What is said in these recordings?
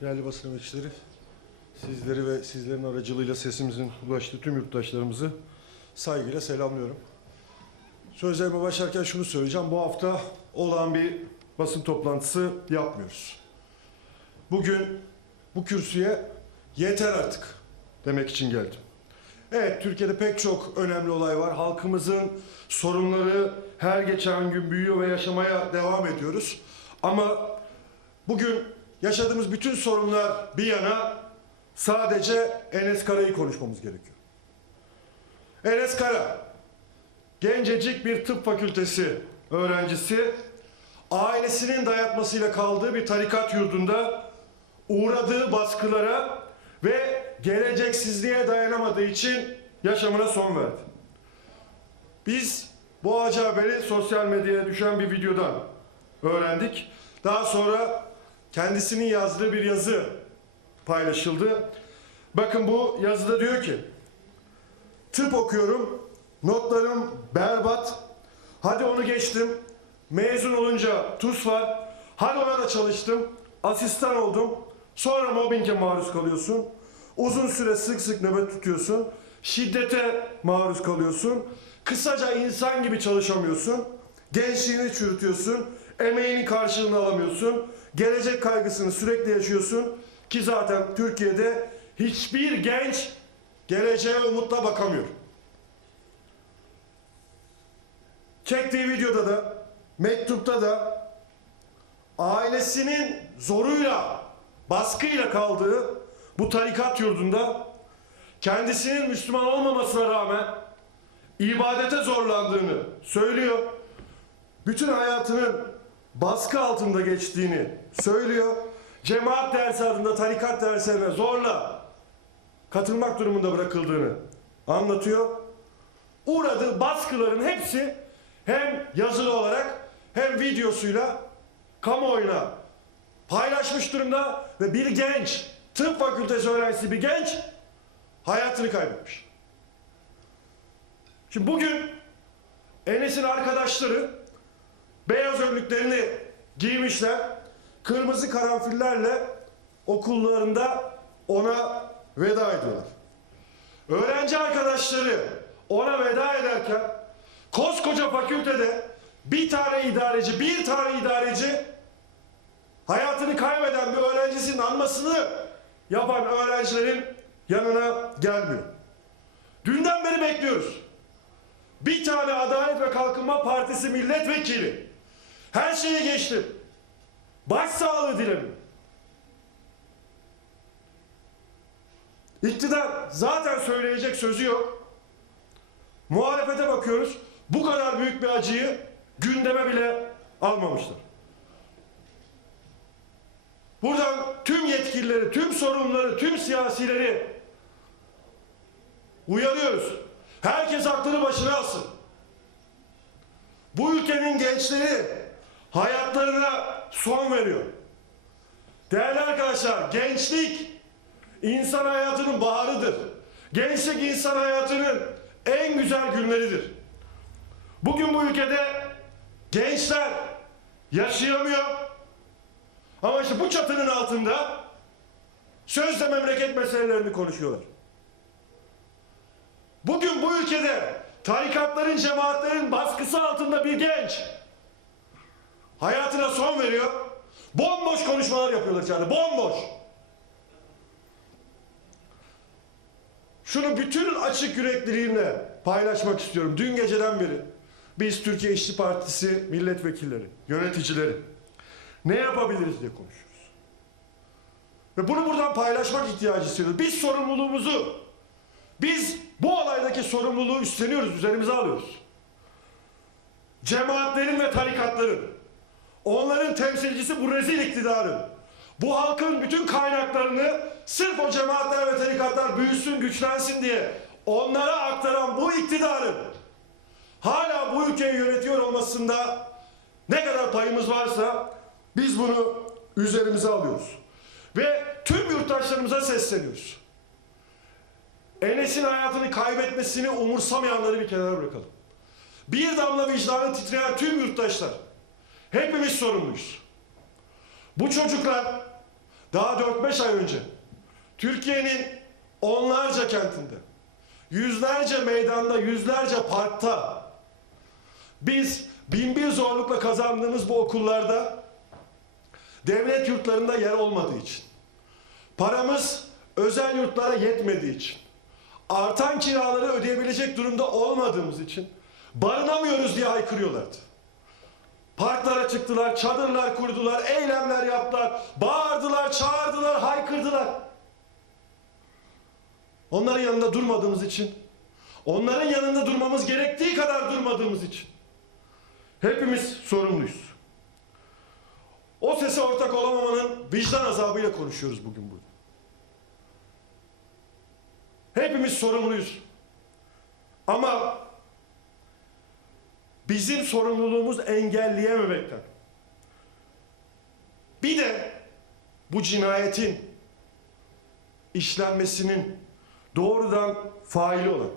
değerli basın emekçileri, sizleri ve sizlerin aracılığıyla sesimizin ulaştığı tüm yurttaşlarımızı saygıyla selamlıyorum. Sözlerime başlarken şunu söyleyeceğim. Bu hafta olağan bir basın toplantısı yapmıyoruz. Bugün bu kürsüye yeter artık demek için geldim. Evet, Türkiye'de pek çok önemli olay var. Halkımızın sorunları her geçen gün büyüyor ve yaşamaya devam ediyoruz. Ama bugün yaşadığımız bütün sorunlar bir yana sadece Enes Kara'yı konuşmamız gerekiyor. Enes Kara, gencecik bir tıp fakültesi öğrencisi, ailesinin dayatmasıyla kaldığı bir tarikat yurdunda uğradığı baskılara ve geleceksizliğe dayanamadığı için yaşamına son verdi. Biz bu acı haberi sosyal medyaya düşen bir videodan öğrendik. Daha sonra kendisinin yazdığı bir yazı paylaşıldı. Bakın bu yazıda diyor ki Tıp okuyorum. Notlarım berbat. Hadi onu geçtim. Mezun olunca TUS var. Hadi ona da çalıştım. Asistan oldum. Sonra mobbinge maruz kalıyorsun. Uzun süre sık sık nöbet tutuyorsun. Şiddete maruz kalıyorsun. Kısaca insan gibi çalışamıyorsun. Gençliğini çürütüyorsun. Emeğinin karşılığını alamıyorsun. Gelecek kaygısını sürekli yaşıyorsun. Ki zaten Türkiye'de hiçbir genç geleceğe umutla bakamıyor. Çektiği videoda da, mektupta da ailesinin zoruyla, baskıyla kaldığı bu tarikat yurdunda kendisinin Müslüman olmamasına rağmen ibadete zorlandığını söylüyor. Bütün hayatının baskı altında geçtiğini söylüyor. Cemaat dersi adında tarikat derslerine zorla katılmak durumunda bırakıldığını anlatıyor. Uğradığı baskıların hepsi hem yazılı olarak hem videosuyla kamuoyuna paylaşmış durumda ve bir genç, tıp fakültesi öğrencisi bir genç hayatını kaybetmiş. Şimdi bugün Enes'in arkadaşları beyaz önlüklerini giymişler, kırmızı karanfillerle okullarında ona veda ediyorlar. Öğrenci arkadaşları ona veda ederken koskoca fakültede bir tane idareci, bir tane idareci hayatını kaybeden bir öğrencisinin anmasını yapan öğrencilerin yanına gelmiyor. Dünden beri bekliyoruz. Bir tane Adalet ve Kalkınma Partisi milletvekili her şeyi geçti. Başsağlığı dilemiyor. İktidar zaten söyleyecek sözü yok. Muhalefete bakıyoruz. Bu kadar büyük bir acıyı gündeme bile almamışlar. Buradan tüm yetkilileri, tüm sorumluları, tüm siyasileri uyarıyoruz. Herkes aklını başına alsın. Bu ülkenin gençleri hayatlarına son veriyor. Değerli arkadaşlar, gençlik İnsan hayatının baharıdır. Gençlik insan hayatının en güzel günleridir. Bugün bu ülkede gençler yaşayamıyor. Ama işte bu çatının altında sözle memleket meselelerini konuşuyorlar. Bugün bu ülkede tarikatların, cemaatlerin baskısı altında bir genç hayatına son veriyor. Bomboş konuşmalar yapıyorlar içeride. Bomboş. Şunu bütün açık yürekliliğimle paylaşmak istiyorum. Dün geceden beri biz Türkiye İşçi Partisi milletvekilleri, yöneticileri ne yapabiliriz diye konuşuyoruz. Ve bunu buradan paylaşmak ihtiyacı hissediyoruz. Biz sorumluluğumuzu, biz bu olaydaki sorumluluğu üstleniyoruz, üzerimize alıyoruz. Cemaatlerin ve tarikatların, onların temsilcisi bu rezil iktidarın, bu halkın bütün kaynaklarını sırf o cemaatler ve tarikatlar büyüsün, güçlensin diye onlara aktaran bu iktidarın hala bu ülkeyi yönetiyor olmasında ne kadar payımız varsa biz bunu üzerimize alıyoruz. Ve tüm yurttaşlarımıza sesleniyoruz. Enes'in hayatını kaybetmesini umursamayanları bir kenara bırakalım. Bir damla vicdanı titreyen tüm yurttaşlar hepimiz sorumluyuz. Bu çocuklar daha 4-5 ay önce Türkiye'nin onlarca kentinde, yüzlerce meydanda, yüzlerce parkta biz bin bir zorlukla kazandığımız bu okullarda devlet yurtlarında yer olmadığı için, paramız özel yurtlara yetmediği için, artan kiraları ödeyebilecek durumda olmadığımız için barınamıyoruz diye haykırıyorlardı. Parklara çıktılar, çadırlar kurdular, eylemler yaptılar, bağırdılar, çağırdılar, haykırdılar. Onların yanında durmadığımız için, onların yanında durmamız gerektiği kadar durmadığımız için hepimiz sorumluyuz. O sese ortak olamamanın vicdan azabıyla konuşuyoruz bugün burada. Hepimiz sorumluyuz. Ama bizim sorumluluğumuz engelleyememekten. Bir de bu cinayetin işlenmesinin doğrudan faili olan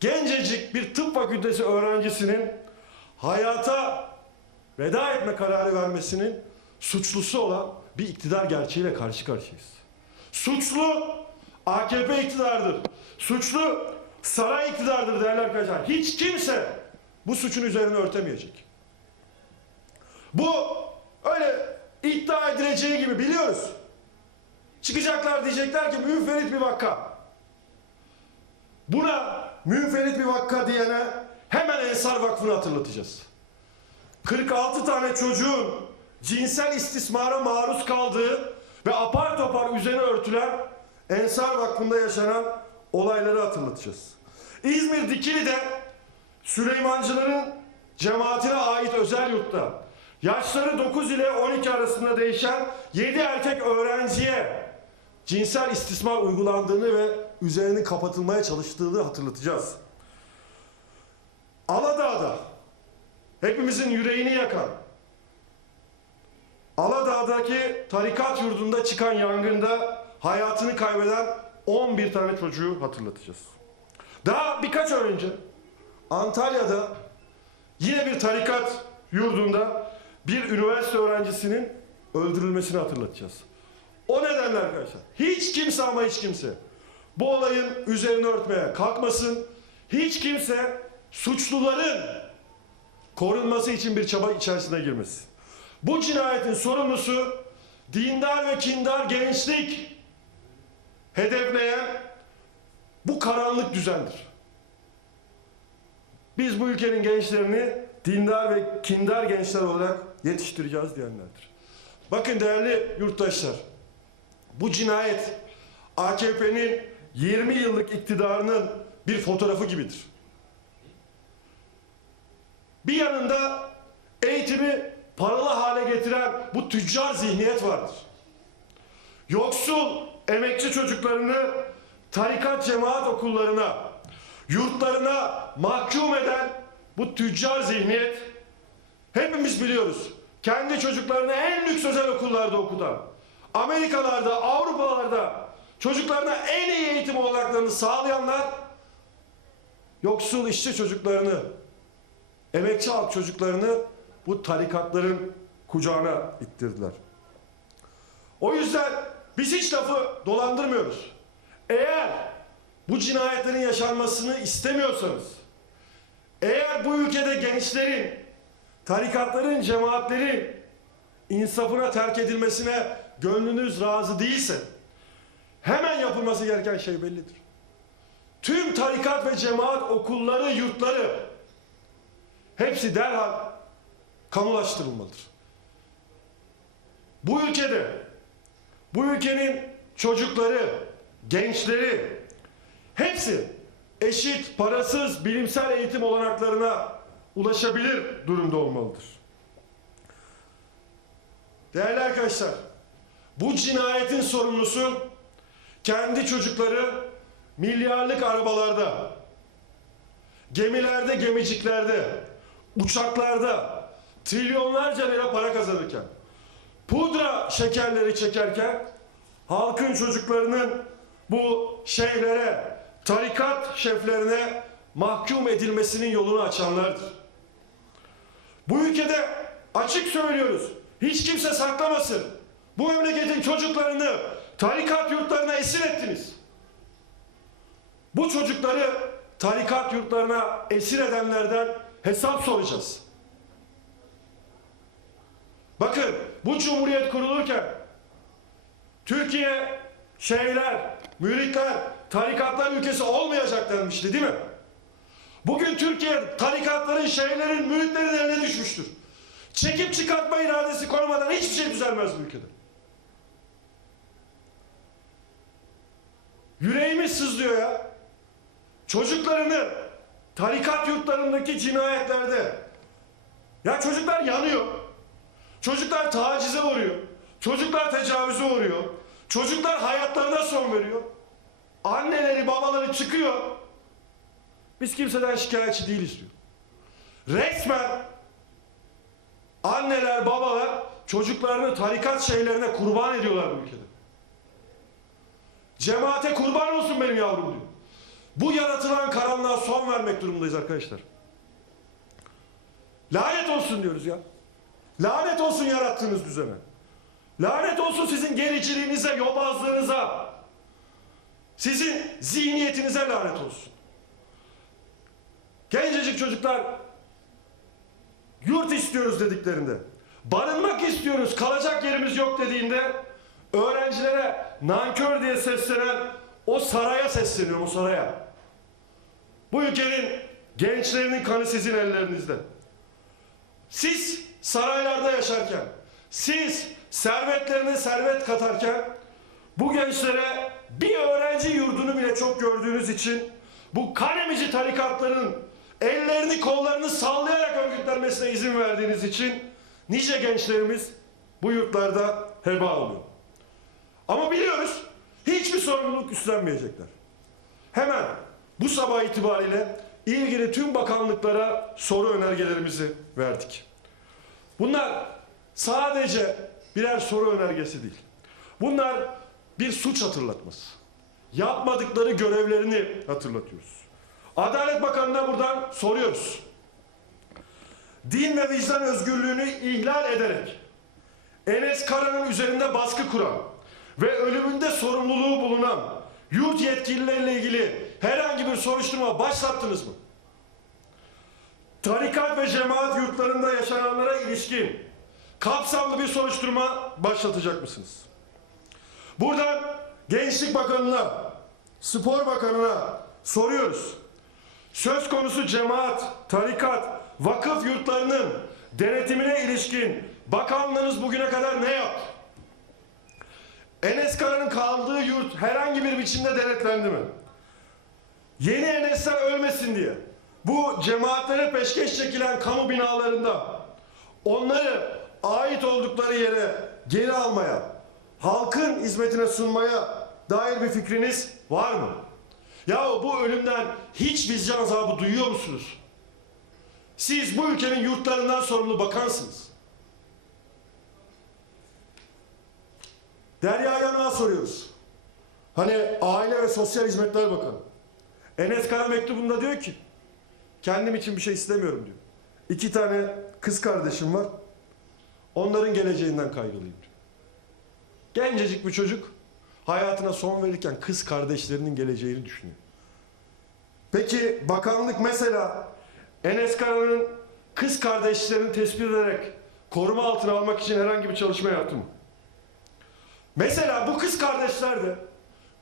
gencecik bir tıp fakültesi öğrencisinin hayata veda etme kararı vermesinin suçlusu olan bir iktidar gerçeğiyle karşı karşıyayız. Suçlu AKP iktidardır. Suçlu saray iktidardır değerli arkadaşlar. Hiç kimse bu suçun üzerine örtemeyecek. Bu öyle iddia edileceği gibi biliyoruz. Çıkacaklar diyecekler ki münferit bir vakka. Buna münferit bir vakka diyene hemen Ensar Vakfı'nı hatırlatacağız. 46 tane çocuğun cinsel istismara maruz kaldığı ve apar topar üzerine örtülen Ensar Vakfı'nda yaşanan olayları hatırlatacağız. İzmir Dikili'de Süleymancıların cemaatine ait özel yurtta yaşları 9 ile 12 arasında değişen 7 erkek öğrenciye cinsel istismar uygulandığını ve üzerinin kapatılmaya çalıştığını hatırlatacağız. Aladağ'da hepimizin yüreğini yakan Aladağ'daki tarikat yurdunda çıkan yangında hayatını kaybeden 11 tane çocuğu hatırlatacağız. Daha birkaç ay önce Antalya'da yine bir tarikat yurdunda bir üniversite öğrencisinin öldürülmesini hatırlatacağız. O nedenle arkadaşlar hiç kimse ama hiç kimse bu olayın üzerine örtmeye kalkmasın. Hiç kimse suçluların korunması için bir çaba içerisine girmesin. Bu cinayetin sorumlusu dindar ve kindar gençlik hedefleyen bu karanlık düzendir. Biz bu ülkenin gençlerini dindar ve kindar gençler olarak yetiştireceğiz diyenlerdir. Bakın değerli yurttaşlar, bu cinayet AKP'nin 20 yıllık iktidarının bir fotoğrafı gibidir. Bir yanında eğitimi paralı hale getiren bu tüccar zihniyet vardır. Yoksul emekçi çocuklarını tarikat cemaat okullarına, yurtlarına mahkum eden bu tüccar zihniyet hepimiz biliyoruz. Kendi çocuklarını en lüks özel okullarda okutan, Amerikalarda, Avrupalarda çocuklarına en iyi eğitim olanaklarını sağlayanlar yoksul işçi çocuklarını, emekçi halk çocuklarını bu tarikatların kucağına ittirdiler. O yüzden biz hiç lafı dolandırmıyoruz. Eğer bu cinayetlerin yaşanmasını istemiyorsanız, eğer bu ülkede gençlerin, tarikatların, cemaatlerin insafına terk edilmesine gönlünüz razı değilse, hemen yapılması gereken şey bellidir. Tüm tarikat ve cemaat okulları, yurtları hepsi derhal kamulaştırılmalıdır. Bu ülkede, bu ülkenin çocukları, gençleri hepsi eşit, parasız, bilimsel eğitim olanaklarına ulaşabilir durumda olmalıdır. Değerli arkadaşlar, bu cinayetin sorumlusu kendi çocukları milyarlık arabalarda, gemilerde, gemiciklerde, uçaklarda trilyonlarca lira para kazanırken, pudra şekerleri çekerken, halkın çocuklarının bu şeyhlere, tarikat şeflerine mahkum edilmesinin yolunu açanlardır. Bu ülkede açık söylüyoruz, hiç kimse saklamasın. Bu memleketin çocuklarını tarikat yurtlarına esir ettiniz. Bu çocukları tarikat yurtlarına esir edenlerden hesap soracağız. Bakın bu cumhuriyet kurulurken Türkiye şeyler, müritler, tarikatlar ülkesi olmayacak denmişti değil mi? Bugün Türkiye tarikatların, şeylerin, müritlerin eline düşmüştür. Çekip çıkartma iradesi koymadan hiçbir şey düzelmez bu ülkede. Yüreğimiz sızlıyor ya. Çocuklarını tarikat yurtlarındaki cinayetlerde ya çocuklar yanıyor. Çocuklar tacize uğruyor. Çocuklar tecavüze uğruyor. Çocuklar hayatlarına son veriyor. Anneleri babaları çıkıyor. Biz kimseden şikayetçi değiliz diyor. Resmen anneler babalar çocuklarını tarikat şeylerine kurban ediyorlar bu ülkede. Cemaate kurban olsun benim yavrum diyor. Bu yaratılan karanlığa son vermek durumundayız arkadaşlar. Lanet olsun diyoruz ya. Lanet olsun yarattığınız düzene. Lanet olsun sizin gericiliğinize, yobazlığınıza. Sizin zihniyetinize lanet olsun. Gencecik çocuklar yurt istiyoruz dediklerinde, barınmak istiyoruz, kalacak yerimiz yok dediğinde öğrencilere nankör diye seslenen o saraya sesleniyor, o saraya. Bu ülkenin gençlerinin kanı sizin ellerinizde. Siz saraylarda yaşarken, siz servetlerine servet katarken bu gençlere bir öğrenci yurdunu bile çok gördüğünüz için bu kanemici tarikatların ellerini kollarını sallayarak örgütlenmesine izin verdiğiniz için nice gençlerimiz bu yurtlarda heba oluyor. Ama biliyoruz hiçbir sorumluluk üstlenmeyecekler. Hemen bu sabah itibariyle ilgili tüm bakanlıklara soru önergelerimizi verdik. Bunlar sadece birer soru önergesi değil. Bunlar bir suç hatırlatması. Yapmadıkları görevlerini hatırlatıyoruz. Adalet Bakanı'na buradan soruyoruz. Din ve vicdan özgürlüğünü ihlal ederek Enes Kara'nın üzerinde baskı kuran ve ölümünde sorumluluğu bulunan yurt yetkilileriyle ilgili herhangi bir soruşturma başlattınız mı? Tarikat ve cemaat yurtlarında yaşananlara ilişkin kapsamlı bir soruşturma başlatacak mısınız? Buradan Gençlik Bakanı'na, Spor Bakanı'na soruyoruz. Söz konusu cemaat, tarikat, vakıf yurtlarının denetimine ilişkin bakanlığınız bugüne kadar ne yaptı? Enes Kara'nın kaldığı yurt herhangi bir biçimde denetlendi mi? Yeni Enesler ölmesin diye bu cemaatlere peşkeş çekilen kamu binalarında onları ait oldukları yere geri almaya, halkın hizmetine sunmaya dair bir fikriniz var mı? Ya bu ölümden hiç vicdan azabı duyuyor musunuz? Siz bu ülkenin yurtlarından sorumlu bakansınız. Derya Yanık'a soruyoruz. Hani Aile ve Sosyal Hizmetler Bakanı. Enes Kara mektubunda diyor ki kendim için bir şey istemiyorum diyor. İki tane kız kardeşim var. Onların geleceğinden kaygılıyım. Gencecik bir çocuk hayatına son verirken kız kardeşlerinin geleceğini düşünüyor. Peki bakanlık mesela Enes Kara'nın kız kardeşlerini tespit ederek koruma altına almak için herhangi bir çalışma yaptı mı? Mesela bu kız kardeşler de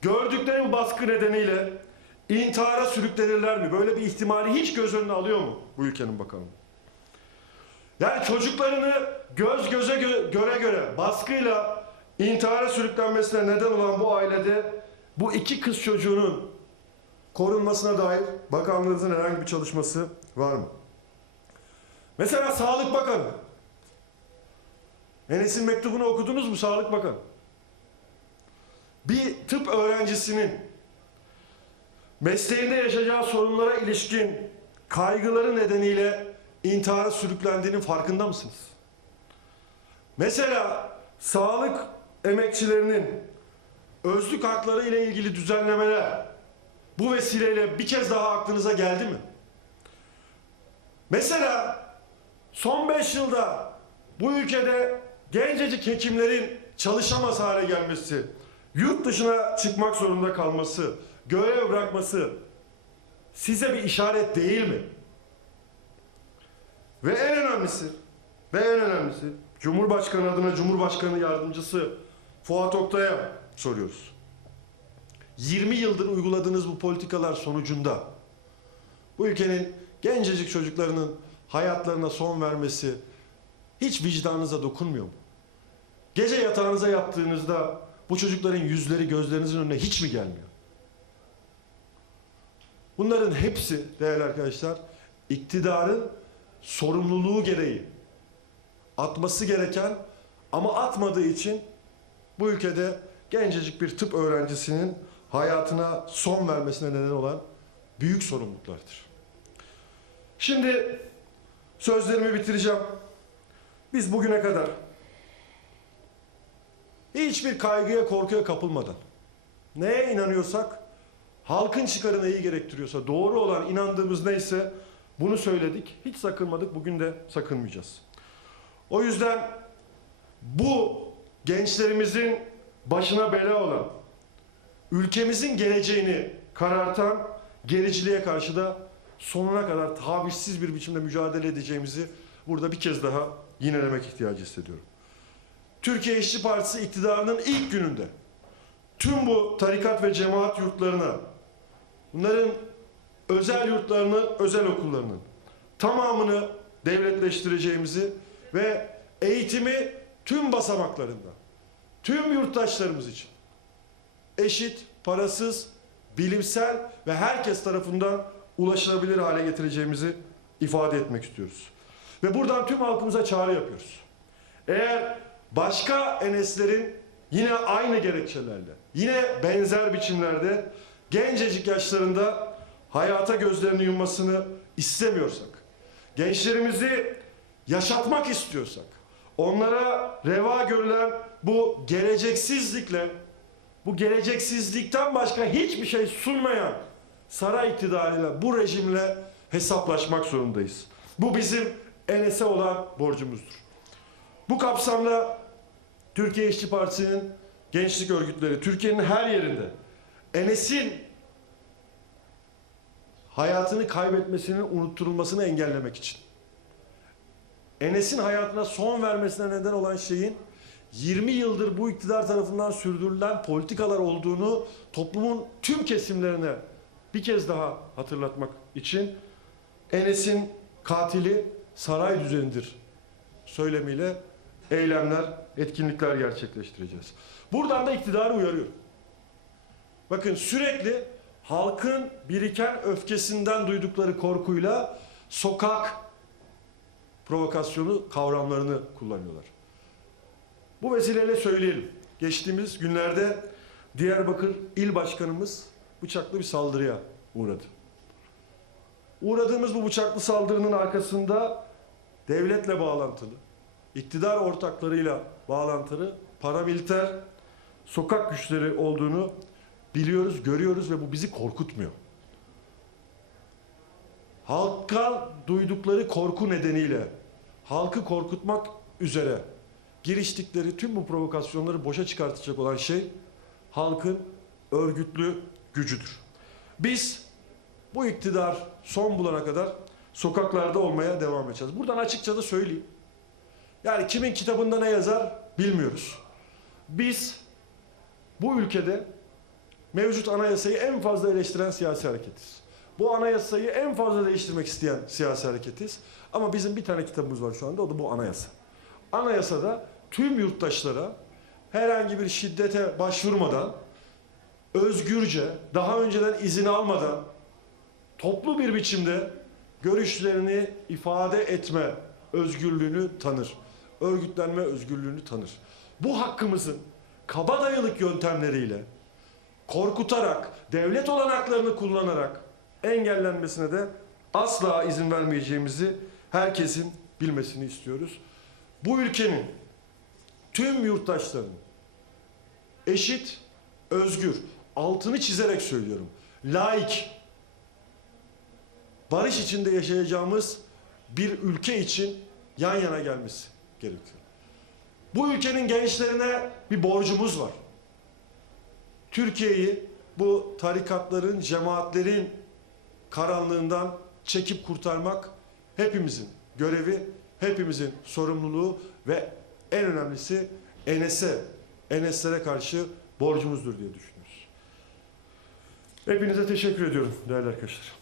gördükleri bu baskı nedeniyle intihara sürüklenirler mi? Böyle bir ihtimali hiç göz önüne alıyor mu bu ülkenin bakanı? Yani çocuklarını göz göze gö- göre göre baskıyla intihara sürüklenmesine neden olan bu ailede bu iki kız çocuğunun korunmasına dair bakanlığınızın herhangi bir çalışması var mı? Mesela Sağlık Bakanı. Enes'in mektubunu okudunuz mu Sağlık Bakanı? Bir tıp öğrencisinin mesleğinde yaşayacağı sorunlara ilişkin kaygıları nedeniyle intihara sürüklendiğinin farkında mısınız? Mesela sağlık emekçilerinin özlük hakları ile ilgili düzenlemeler bu vesileyle bir kez daha aklınıza geldi mi? Mesela son 5 yılda bu ülkede gencecik hekimlerin çalışamaz hale gelmesi, yurt dışına çıkmak zorunda kalması, görev bırakması size bir işaret değil mi? Ve en önemlisi, ve en önemlisi Cumhurbaşkanı adına Cumhurbaşkanı Yardımcısı Fuat Oktay'a soruyoruz. 20 yıldır uyguladığınız bu politikalar sonucunda bu ülkenin gencecik çocuklarının hayatlarına son vermesi hiç vicdanınıza dokunmuyor mu? Gece yatağınıza yattığınızda bu çocukların yüzleri gözlerinizin önüne hiç mi gelmiyor? Bunların hepsi değerli arkadaşlar iktidarın sorumluluğu gereği atması gereken ama atmadığı için bu ülkede gencecik bir tıp öğrencisinin hayatına son vermesine neden olan büyük sorumluluklardır. Şimdi sözlerimi bitireceğim. Biz bugüne kadar hiçbir kaygıya, korkuya kapılmadan neye inanıyorsak, halkın çıkarı neyi gerektiriyorsa, doğru olan inandığımız neyse bunu söyledik. Hiç sakınmadık, bugün de sakınmayacağız. O yüzden bu gençlerimizin başına bela olan, ülkemizin geleceğini karartan gericiliğe karşı da sonuna kadar tavizsiz bir biçimde mücadele edeceğimizi burada bir kez daha yinelemek ihtiyacı hissediyorum. Türkiye İşçi Partisi iktidarının ilk gününde tüm bu tarikat ve cemaat yurtlarına, bunların özel yurtlarının, özel okullarının tamamını devletleştireceğimizi ve eğitimi tüm basamaklarında, tüm yurttaşlarımız için eşit, parasız, bilimsel ve herkes tarafından ulaşılabilir hale getireceğimizi ifade etmek istiyoruz. Ve buradan tüm halkımıza çağrı yapıyoruz. Eğer başka eneslerin yine aynı gerekçelerle, yine benzer biçimlerde gencecik yaşlarında hayata gözlerini yummasını istemiyorsak, gençlerimizi yaşatmak istiyorsak, onlara reva görülen bu geleceksizlikle, bu geleceksizlikten başka hiçbir şey sunmayan saray iktidarıyla, bu rejimle hesaplaşmak zorundayız. Bu bizim Enes'e olan borcumuzdur. Bu kapsamda Türkiye İşçi Partisi'nin gençlik örgütleri Türkiye'nin her yerinde Enes'in hayatını kaybetmesinin unutturulmasını engellemek için Enes'in hayatına son vermesine neden olan şeyin 20 yıldır bu iktidar tarafından sürdürülen politikalar olduğunu toplumun tüm kesimlerine bir kez daha hatırlatmak için Enes'in katili saray düzenidir söylemiyle eylemler, etkinlikler gerçekleştireceğiz. Buradan da iktidarı uyarıyorum. Bakın sürekli halkın biriken öfkesinden duydukları korkuyla sokak provokasyonu kavramlarını kullanıyorlar. Bu vesileyle söyleyelim. Geçtiğimiz günlerde Diyarbakır İl Başkanımız bıçaklı bir saldırıya uğradı. Uğradığımız bu bıçaklı saldırının arkasında devletle bağlantılı, iktidar ortaklarıyla bağlantılı paramiliter sokak güçleri olduğunu biliyoruz, görüyoruz ve bu bizi korkutmuyor. Halka duydukları korku nedeniyle halkı korkutmak üzere giriştikleri tüm bu provokasyonları boşa çıkartacak olan şey halkın örgütlü gücüdür. Biz bu iktidar son bulana kadar sokaklarda olmaya devam edeceğiz. Buradan açıkça da söyleyeyim. Yani kimin kitabında ne yazar bilmiyoruz. Biz bu ülkede mevcut anayasayı en fazla eleştiren siyasi hareketiz. Bu anayasayı en fazla değiştirmek isteyen siyasi hareketiz. Ama bizim bir tane kitabımız var şu anda o da bu anayasa. Anayasada tüm yurttaşlara herhangi bir şiddete başvurmadan özgürce, daha önceden izin almadan toplu bir biçimde görüşlerini ifade etme özgürlüğünü tanır. Örgütlenme özgürlüğünü tanır. Bu hakkımızın kabadayılık yöntemleriyle korkutarak, devlet olanaklarını kullanarak engellenmesine de asla izin vermeyeceğimizi herkesin bilmesini istiyoruz. Bu ülkenin tüm yurttaşlarının eşit, özgür, altını çizerek söylüyorum, laik, barış içinde yaşayacağımız bir ülke için yan yana gelmesi gerekiyor. Bu ülkenin gençlerine bir borcumuz var. Türkiye'yi bu tarikatların, cemaatlerin karanlığından çekip kurtarmak hepimizin görevi, hepimizin sorumluluğu ve en önemlisi Enes'e, Enes'lere karşı borcumuzdur diye düşünüyoruz. Hepinize teşekkür ediyorum değerli arkadaşlar.